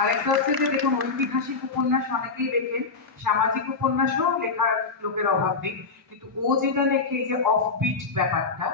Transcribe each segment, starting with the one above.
আরেকটা হচ্ছে যে দেখুন ঐতিহাসিক উপন্যাস অনেকেই লেখেন, সামাজিক উপন্যাসও লেখার লোকের অভাব নেই, কিন্তু ও যেটা লেখে যে অফবিট ব্যাপারটা,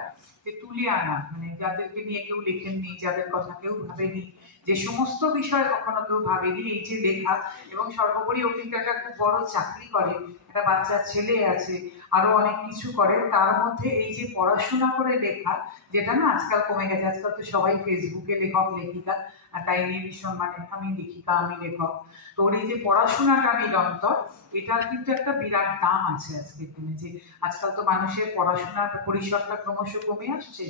যে তুলে আনা, মানে যাদেরকে নিয়ে কেউ লেখেননি, যাদের কথা কেউ ভাবেনি, যে সমস্ত বিষয় কখনো কেউ ভাবেনি, এই যে লেখা। এবং সর্বোপরি ও কিন্তু একটা খুব বড় চাকরি করে, একটা বাচ্চা ছেলে আছে, আরো অনেক কিছু করে, তার মধ্যে এই যে পড়াশোনা করে লেখা, যেটা না আজকাল কমে গেছে, আজকাল তো সবাই ফেসবুকে লেখক লেখিকা, আর তাই নিয়ে ভীষণ মানে আমি লেখিকা আমি লেখক। তো ওর এই যে পড়াশোনাটা নিরন্তর, এটার কিন্তু একটা বিরাট দাম আছে আজকের দিনে, যে আজকাল তো মানুষের পড়াশোনার পরিসরটা ক্রমশ কমে আসছে।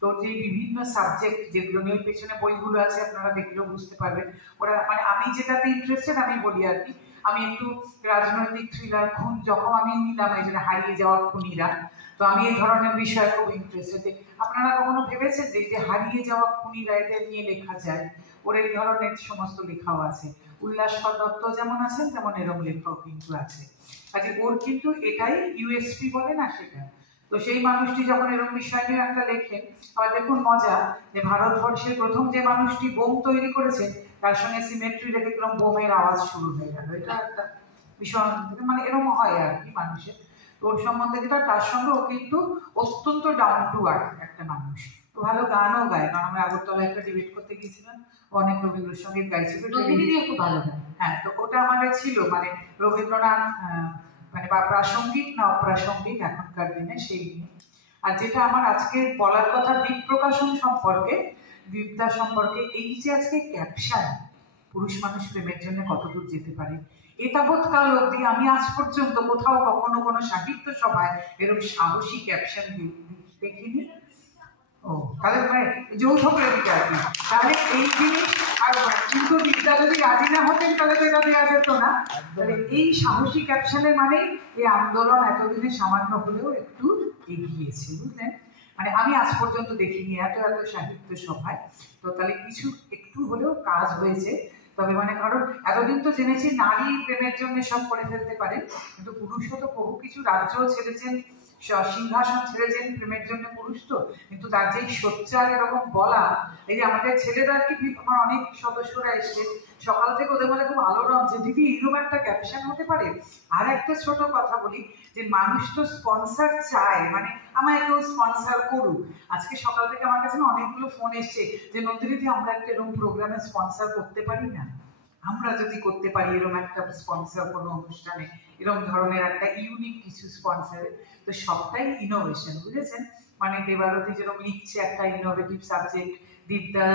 তো যে বিভিন্ন সাবজেক্ট যেগুলো নিয়ে পেছনে বইগুলো আছে, আপনারা দেখলেও বুঝতে পারবেন। ওরা মানে আমি যেটাতে ইন্টারেস্টেড আমি বলি আর কি, আমি একটু রাজনৈতিক থ্রিলার, খুন যখন আমি নিলাম এই জন্য হারিয়ে যাওয়া খুনিরা, তো আমি এই ধরনের বিষয়ে খুব ইন্টারেস্টেড। আপনারা কখনো ভেবেছেন যে যে হারিয়ে যাওয়া খুনিরা এদের নিয়ে লেখা যায়? ওর এই ধরনের সমস্ত লেখাও আছে, উল্লাসকর দত্ত যেমন আছেন তেমন এরকম লেখাও কিন্তু আছে। কাজে ওর কিন্তু এটাই ইউএসপি বলে না সেটা। তো সেই মানুষটি যখন এরকম বিষয় নিয়ে একটা লেখেন, আবার দেখুন মজা, যে ভারতবর্ষের প্রথম যে মানুষটি বোম তৈরি করেছে, তার সঙ্গে সিমেট্রি রেখে কিরকম বোমের আওয়াজ শুরু হয়ে গেল, এটা একটা ভীষণ মানে এরকম হয় আর কি মানুষের। ওর সম্বন্ধে যেটা, তার সঙ্গে ও কিন্তু অত্যন্ত ডাউন টু আর্থ একটা মানুষ। তো ভালো গানও গায়, কারণ আমরা আগরতলায় একটা ডিবেট করতে গিয়েছিলাম, অনেক রবীন্দ্রসঙ্গীত গাইছিল, দিদিও খুব ভালো গায়। হ্যাঁ, তো ওটা আমাদের ছিল মানে রবীন্দ্রনাথ মানে বা প্রাসঙ্গিক না অপ্রাসঙ্গিক এখনকার দিনে সেই নিয়ে। আর যেটা আমার আজকে বলার কথা দ্বীপ প্রকাশন সম্পর্কে, দ্বীপদা সম্পর্কে, এই যে আজকে ক্যাপশন, পুরুষ মানুষ প্রেমের জন্য কতদূর যেতে পারে, এতাবৎকাল অবধি আমি আজ পর্যন্ত কোথাও কখনো কোনো সাহিত্য সভায় এরকম সাহসী ক্যাপশন দেখিনি। ও তাহলে মানে যৌথ প্রেমিকা আর কি, তাহলে এই জিনিস। আর কিন্তু বিদ্যা যদি রাজি না হতেন তাহলে তো এটা দেওয়া যেত না। তাহলে এই সাহসী ক্যাপশনের মানে এই আন্দোলন এতদিনে সামান্য হলেও একটু এগিয়েছে, বুঝলেন? মানে আমি আজ পর্যন্ত দেখিনি এত এত সাহিত্য সভায়। তো তাহলে কিছু একটু হলেও কাজ হয়েছে। তবে মানে কারণ এতদিন তো জেনেছি নারী প্রেমের জন্য সব করে ফেলতে পারে, কিন্তু পুরুষও তো বহু কিছু রাজ্য ছেড়েছেন, সিংহাসন ছেড়েছেন প্রেমের জন্য পুরুষ তো। কিন্তু তার যে সোচ্চার এরকম বলা, এই যে আমাদের ছেলেরা কি, আমার অনেক সদস্যরা এসে সকাল থেকে ওদের মধ্যে খুব আলোড়ন যে দিদি এরকম একটা ক্যাপশন হতে পারে। আর একটা ছোট কথা বলি, যে মানুষ তো স্পন্সর চায়, মানে আমায় কেউ স্পন্সর করুক। আজকে সকাল থেকে আমার কাছে অনেকগুলো ফোন এসছে যে নন্দিনীদি আমরা একটা এরকম প্রোগ্রামে স্পন্সর করতে পারি না, আমরা যদি করতে পারি এরকম একটা স্পন্সর কোনো অনুষ্ঠানে, এরকম ধরনের একটা ইউনিক কিছু স্পন্সর। তো সবটাই ইনোভেশন, বুঝেছেন? মানে দেবারতী যেরকম লিখছে একটা ইনোভেটিভ সাবজেক্ট, দীপদা